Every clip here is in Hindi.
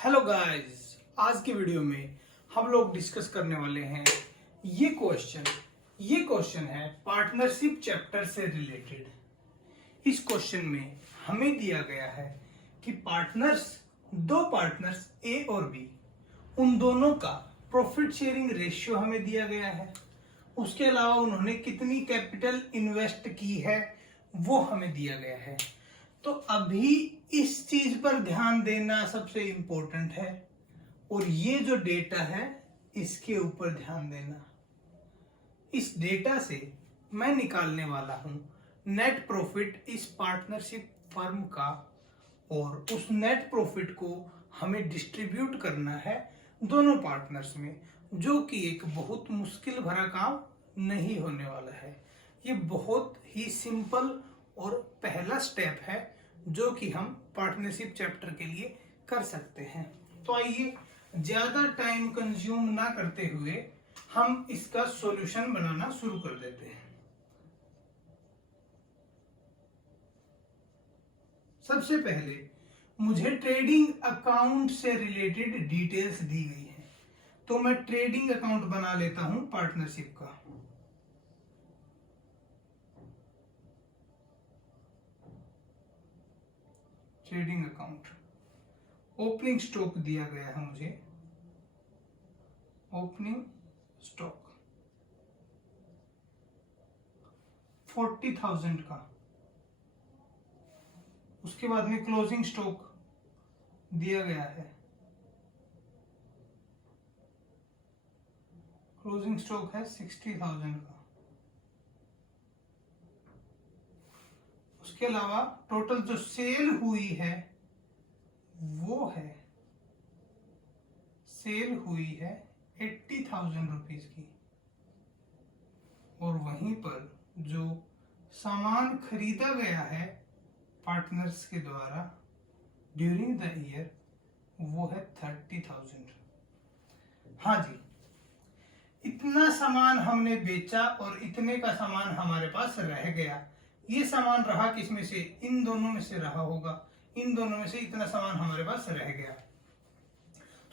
हेलो गाइस, आज की वीडियो में हम लोग डिस्कस करने वाले हैं ये क्वेश्चन है पार्टनरशिप चैप्टर से रिलेटेड। इस क्वेश्चन में हमें दिया गया है कि दो पार्टनर्स ए और बी, उन दोनों का प्रॉफिट शेयरिंग रेशियो हमें दिया गया है। उसके अलावा उन्होंने कितनी कैपिटल इन्वेस्ट की है वो हमें दिया गया है। तो अभी इस चीज पर ध्यान देना सबसे इंपॉर्टेंट है और ये जो डेटा है इसके ऊपर ध्यान देना। इस डेटा से मैं निकालने वाला हूं नेट प्रॉफिट इस पार्टनरशिप फर्म का, और उस नेट प्रॉफिट को हमें डिस्ट्रीब्यूट करना है दोनों पार्टनर्स में, जो कि एक बहुत मुश्किल भरा काम नहीं होने वाला है। ये बहुत ही सिंपल और पहला स्टेप है जो कि हम पार्टनरशिप चैप्टर के लिए कर सकते हैं। तो आइए ज्यादा टाइम कंज्यूम ना करते हुए हम इसका सॉल्यूशन बनाना शुरू कर देते हैं। सबसे पहले मुझे ट्रेडिंग अकाउंट से रिलेटेड डिटेल्स दी गई है, तो मैं ट्रेडिंग अकाउंट बना लेता हूं पार्टनरशिप का। ट्रेडिंग अकाउंट, ओपनिंग स्टॉक दिया गया है मुझे, ओपनिंग स्टॉक 40,000 का। उसके बाद में क्लोजिंग स्टॉक दिया गया है, क्लोजिंग स्टॉक है 60,000 का। उसके अलावा टोटल जो सेल हुई है वो है 80,000 रुपीज की, और वहीं पर जो सामान खरीदा गया है पार्टनर्स के द्वारा ड्यूरिंग द ईयर वो है 30,000। हाँ जी, इतना सामान हमने बेचा और इतने का सामान हमारे पास रह गया। ये सामान रहा किस में से? इन दोनों में से रहा होगा। इन दोनों में से इतना सामान हमारे पास रह गया।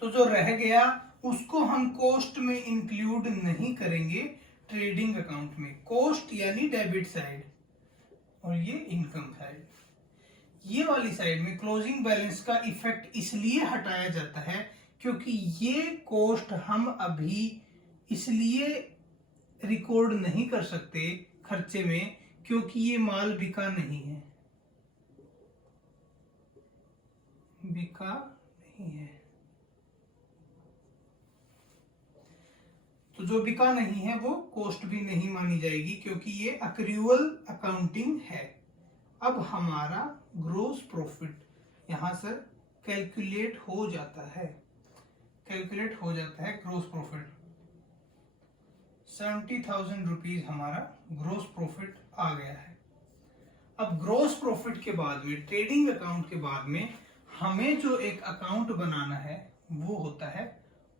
तो जो रह गया उसको हम कॉस्ट में इंक्लूड नहीं करेंगे ट्रेडिंग अकाउंट में। कॉस्ट यानी डेबिट साइड और ये इनकम साइड। ये वाली साइड में क्लोजिंग बैलेंस का इफेक्ट इसलिए हटाया जाता है क्योंकि ये कॉस्ट हम अभी इसलिए रिकॉर्ड नहीं कर सकते खर्चे में क्योंकि ये माल बिका नहीं है, बिका नहीं है। तो जो बिका नहीं है वो कॉस्ट भी नहीं मानी जाएगी क्योंकि ये अक्रूवल अकाउंटिंग है। अब हमारा ग्रोस प्रॉफिट यहां से कैलकुलेट हो जाता है, ग्रोस प्रॉफिट 70,000 रुपीज हमारा ग्रोस प्रॉफिट आ गया है। अब ग्रोस प्रॉफिट के बाद में, ट्रेडिंग अकाउंट के बाद में हमें जो एक अकाउंट बनाना है वो होता है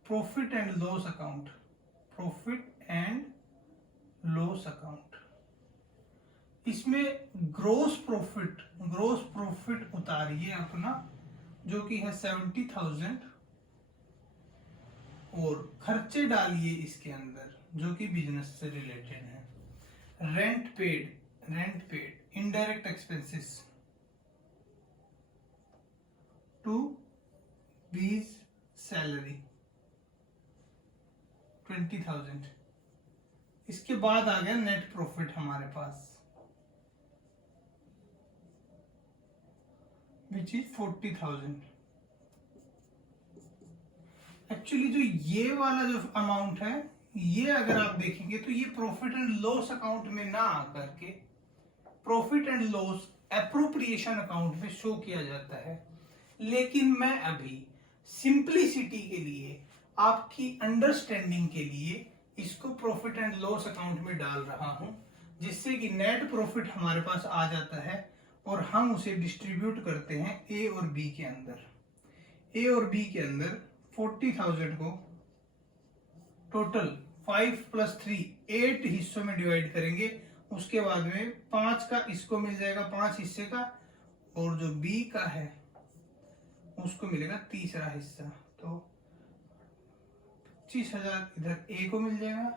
प्रॉफिट एंड लॉस अकाउंट। इसमें ग्रोस प्रॉफिट उतारिए अपना, जो कि है 70,000, और खर्चे डालिए इसके अंदर जो कि बिजनेस से रिलेटेड है। Rent paid, indirect expenses to बीज सैलरी 20,000। इसके बाद आ गया नेट प्रॉफिट हमारे पास, विच इज 40,000। एक्चुअली जो ये वाला जो अमाउंट है, ये अगर आप देखेंगे तो ये प्रॉफिट एंड लॉस अकाउंट में ना आकर के profit and loss appropriation account में शो किया जाता है। लेकिन मैं अभी सिंपलिसिटी के लिए, आपकी अंडरस्टैंडिंग के लिए इसको प्रॉफिट एंड लॉस अकाउंट में डाल रहा हूं, जिससे कि नेट प्रॉफिट हमारे पास आ जाता है और हम उसे डिस्ट्रीब्यूट करते हैं ए और बी के अंदर। 40,000 को टोटल 5 + 3 8 हिस्सों में डिवाइड करेंगे। उसके बाद में 5 का इसको मिल जाएगा, 5 हिस्से का, और जो बी का है उसको मिलेगा तीसरा हिस्सा। तो 25,000 इधर ए को मिल जाएगा,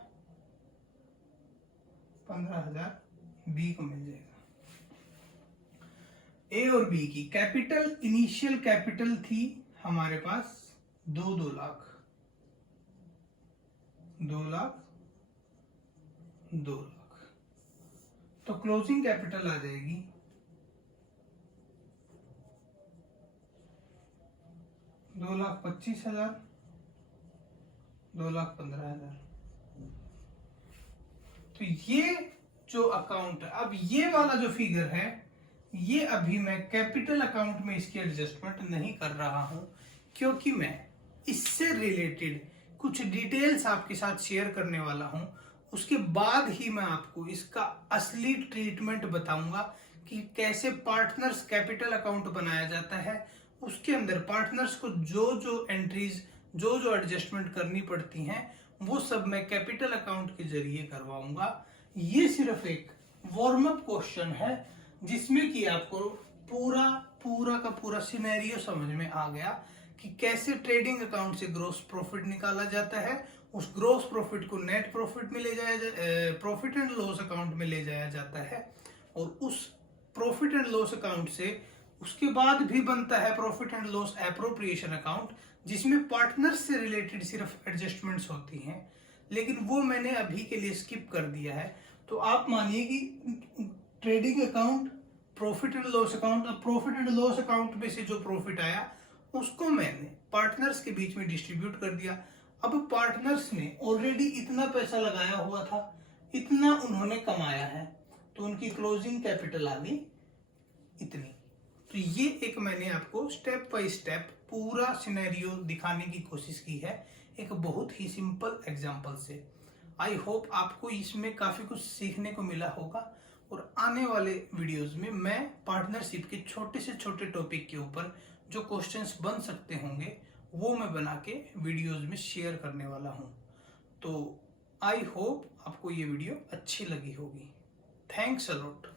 15,000 बी को मिल जाएगा। ए और बी की कैपिटल, इनिशियल कैपिटल थी हमारे पास 2 लाख, 2 लाख, 2 लाख। तो क्लोजिंग कैपिटल आ जाएगी 2,25,000, 2,15,000। तो ये जो अकाउंट है, अब ये वाला जो फिगर है, ये अभी मैं कैपिटल अकाउंट में इसकी एडजस्टमेंट नहीं कर रहा हूं, क्योंकि मैं इससे रिलेटेड कुछ डिटेल्स आपके साथ शेयर करने वाला हूं। उसके बाद ही मैं आपको इसका असली ट्रीटमेंट बताऊंगा कि कैसे पार्टनर्स कैपिटल अकाउंट बनाया जाता है। उसके अंदर पार्टनर्स को जो जो एंट्रीज, जो जो एडजस्टमेंट करनी पड़ती हैं, वो सब मैं कैपिटल अकाउंट के जरिए करवाऊंगा। ये सिर्फ एक वार्म अप क्वेश्चन है जिसमें कि आपको पूरा का पूरा सिनेरियो समझ में आ गया कि कैसे ट्रेडिंग अकाउंट से ग्रॉस प्रॉफिट निकाला जाता है, उस ग्रॉस प्रॉफिट को नेट प्रॉफिट में ले जाया, प्रॉफिट एंड लॉस अकाउंट में ले जाया जाता है, और उस प्रॉफिट एंड लॉस अकाउंट से उसके बाद भी बनता है profit and loss appropriation account, जिसमें पार्टनर्स से रिलेटेड सिर्फ एडजस्टमेंट्स होती हैं, लेकिन वो मैंने अभी के लिए स्किप कर दिया है। तो आप मानिए कि trading account, profit and loss account, अब प्रॉफिट एंड लॉस अकाउंट में से जो प्रॉफिट आया उसको मैंने पार्टनर्स के बीच में डिस्ट्रीब्यूट कर दिया। अब पार्टनर्स ने ऑलरेडी इतना पैसा लगाया हुआ था, इतना उन्होंने कमाया है, तो उनकी क्लोजिंग कैपिटल आ गई इतनी। तो ये एक मैंने आपको स्टेप बाय स्टेप पूरा सिनेरियो दिखाने की कोशिश की है, एक बहुत ही सिंपल एग्जांपल से। आई होप आपको इसमें काफी कुछ सीखने को मिला होगा, और आने वाले वीडियोस में मैं पार्टनरशिप के छोटे से छोटे टॉपिक के ऊपर जो क्वेश्चंस बन सकते होंगे वो मैं बना के वीडियोस में शेयर करने वाला हूं। तो आई होप आपको ये वीडियो अच्छी लगी होगी। Thanks a lot.